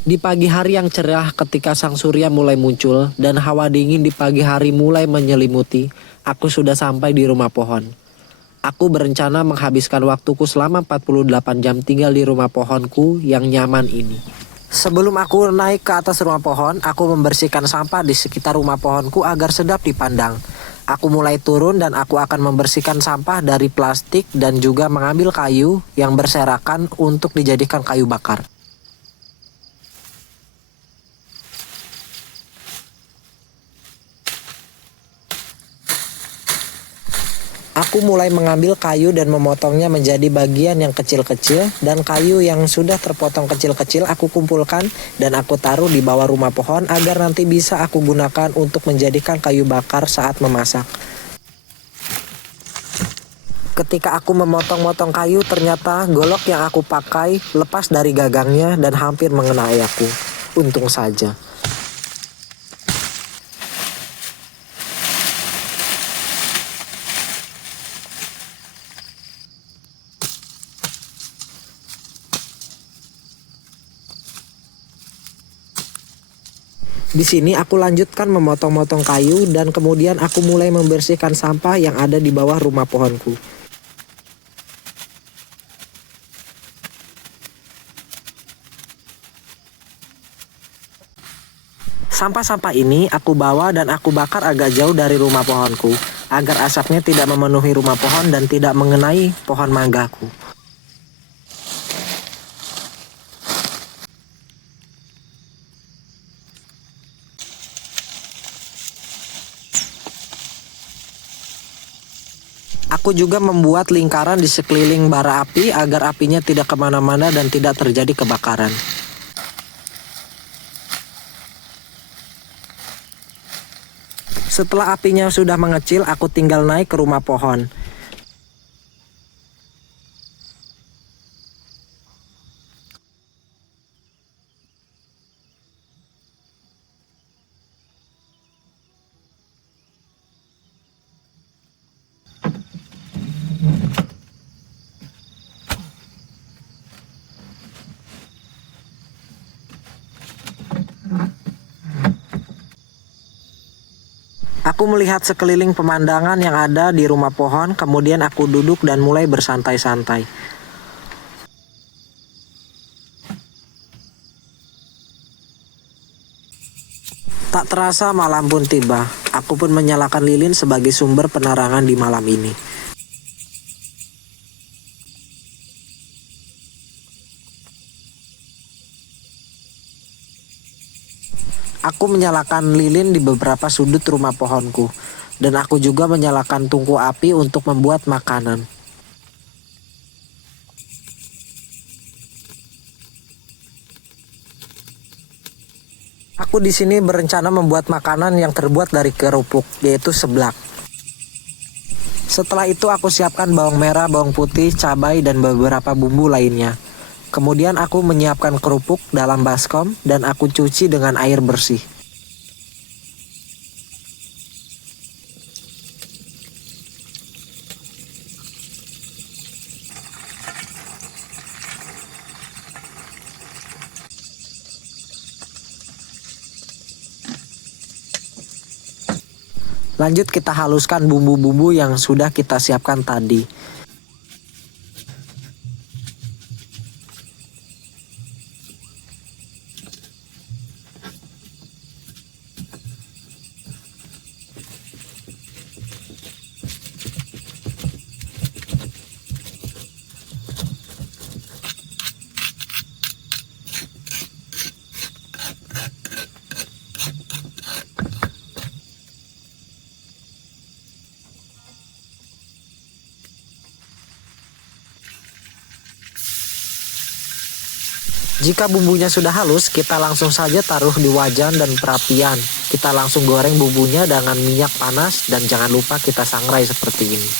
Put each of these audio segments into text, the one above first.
Di pagi hari yang cerah ketika sang surya mulai muncul dan hawa dingin di pagi hari mulai menyelimuti, aku sudah sampai di rumah pohon. Aku berencana menghabiskan waktuku selama 48 jam tinggal di rumah pohonku yang nyaman ini. Sebelum aku naik ke atas rumah pohon, aku membersihkan sampah di sekitar rumah pohonku agar sedap dipandang. Aku mulai turun dan aku akan membersihkan sampah dari plastik dan juga mengambil kayu yang berserakan untuk dijadikan kayu bakar. Aku mulai mengambil kayu dan memotongnya menjadi bagian yang kecil-kecil, dan kayu yang sudah terpotong kecil-kecil aku kumpulkan dan aku taruh di bawah rumah pohon agar nanti bisa aku gunakan untuk menjadikan kayu bakar saat memasak. Ketika aku memotong-motong kayu, ternyata golok yang aku pakai lepas dari gagangnya dan hampir mengenai aku. Untung saja. Di sini aku lanjutkan memotong-motong kayu dan kemudian aku mulai membersihkan sampah yang ada di bawah rumah pohonku. Sampah-sampah ini aku bawa dan aku bakar agak jauh dari rumah pohonku agar asapnya tidak memenuhi rumah pohon dan tidak mengenai pohon manggaku. Aku juga membuat lingkaran di sekeliling bara api agar apinya tidak kemana-mana dan tidak terjadi kebakaran. Setelah apinya sudah mengecil, aku tinggal naik ke rumah pohon. Aku melihat sekeliling pemandangan yang ada di rumah pohon, kemudian aku duduk dan mulai bersantai-santai. Tak terasa malam pun tiba. Aku pun menyalakan lilin sebagai sumber penerangan di malam ini. Aku menyalakan lilin di beberapa sudut rumah pohonku, dan aku juga menyalakan tungku api untuk membuat makanan. Aku di sini berencana membuat makanan yang terbuat dari kerupuk, yaitu seblak. Setelah itu aku siapkan bawang merah, bawang putih, cabai, dan beberapa bumbu lainnya. Kemudian aku menyiapkan kerupuk dalam baskom dan aku cuci dengan air bersih. Lanjut kita haluskan bumbu-bumbu yang sudah kita siapkan tadi. Jika bumbunya sudah halus, kita langsung saja taruh di wajan dan perapian. Kita langsung goreng bumbunya dengan minyak panas dan jangan lupa kita sangrai seperti ini.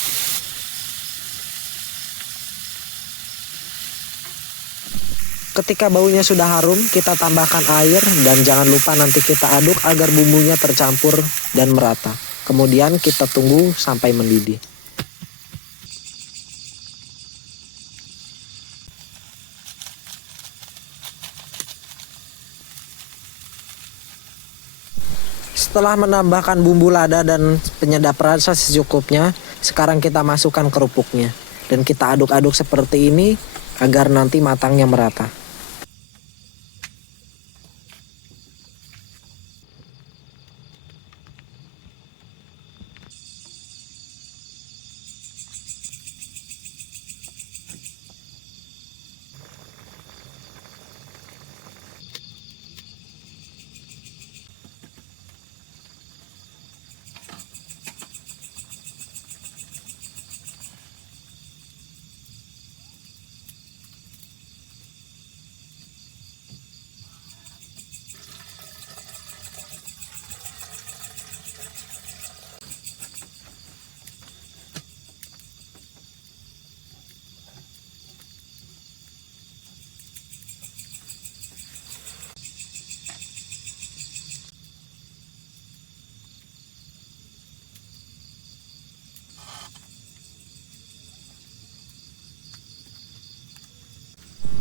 Ketika baunya sudah harum, kita tambahkan air dan jangan lupa nanti kita aduk agar bumbunya tercampur dan merata. Kemudian kita tunggu sampai mendidih. Setelah menambahkan bumbu lada dan penyedap rasa secukupnya, sekarang kita masukkan kerupuknya. Dan kita aduk-aduk seperti ini agar nanti matangnya merata.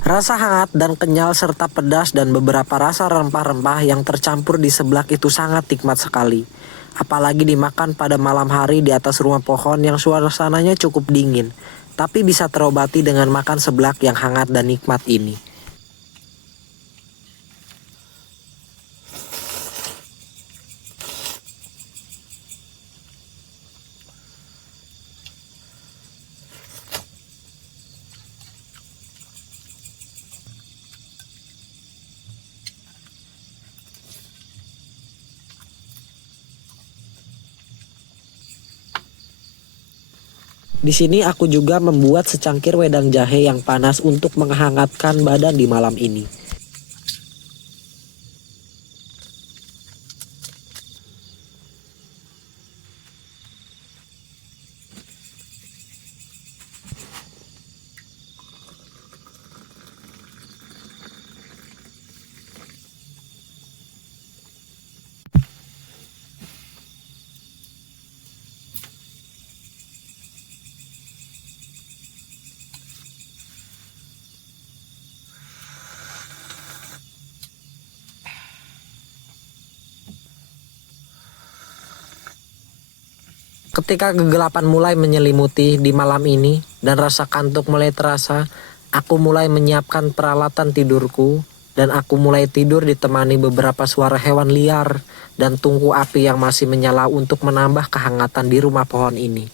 Rasa hangat dan kenyal serta pedas dan beberapa rasa rempah-rempah yang tercampur di seblak itu sangat nikmat sekali. Apalagi dimakan pada malam hari di atas rumah pohon yang suasananya cukup dingin, tapi bisa terobati dengan makan seblak yang hangat dan nikmat ini. Di sini aku juga membuat secangkir wedang jahe yang panas untuk menghangatkan badan di malam ini. Ketika kegelapan mulai menyelimuti di malam ini dan rasa kantuk mulai terasa, aku mulai menyiapkan peralatan tidurku dan aku mulai tidur ditemani beberapa suara hewan liar dan tungku api yang masih menyala untuk menambah kehangatan di rumah pohon ini.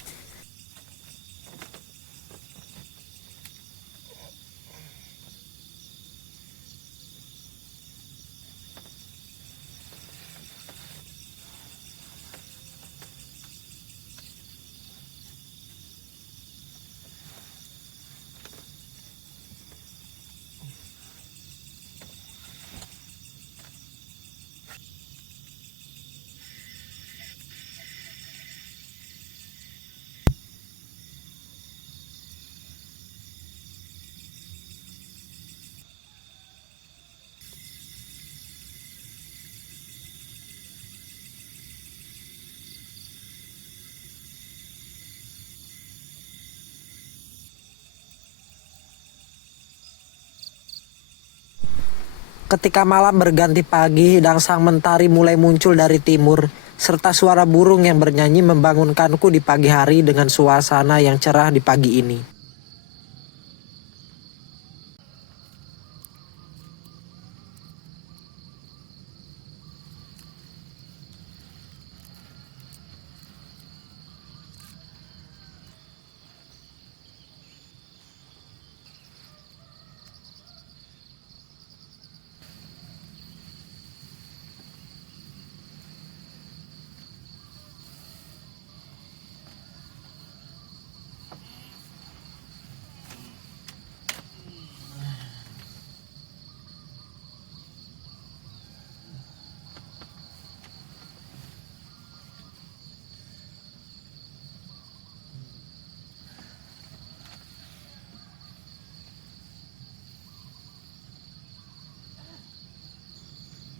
Ketika malam berganti pagi dan sang mentari mulai muncul dari timur, serta suara burung yang bernyanyi membangunkanku di pagi hari dengan suasana yang cerah di pagi ini.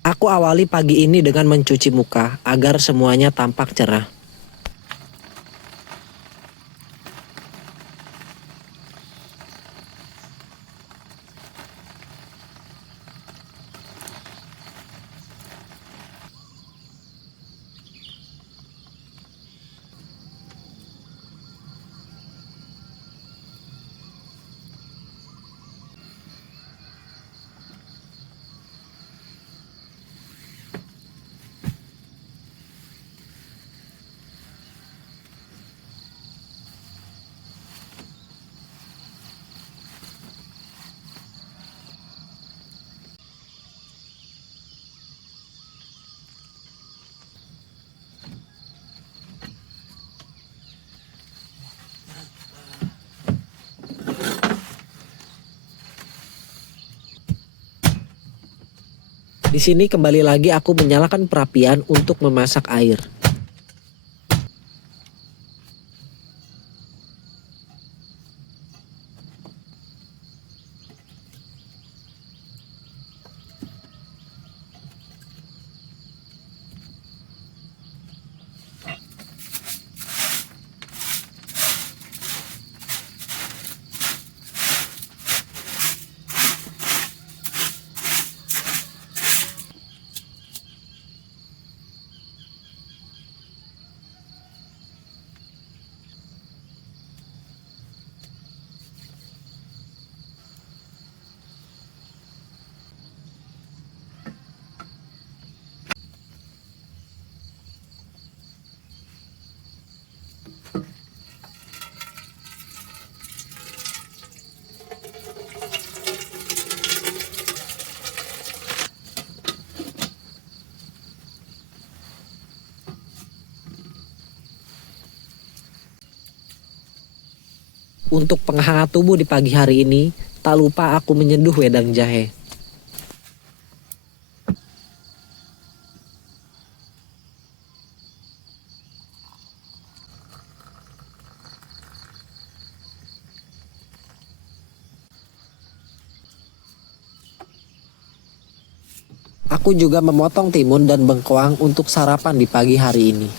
Aku awali pagi ini dengan mencuci muka agar semuanya tampak cerah. Di sini kembali lagi aku menyalakan perapian untuk memasak air. Untuk penghangat tubuh di pagi hari ini, tak lupa aku menyeduh wedang jahe. Aku juga memotong timun dan bengkoang untuk sarapan di pagi hari ini.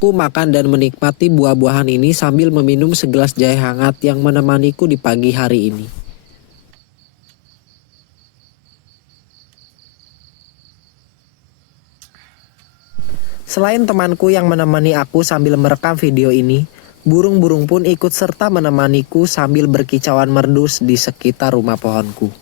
Aku makan dan menikmati buah-buahan ini sambil meminum segelas jahe hangat yang menemaniku di pagi hari ini. Selain temanku yang menemani aku sambil merekam video ini, burung-burung pun ikut serta menemaniku sambil berkicauan merdu di sekitar rumah pohonku.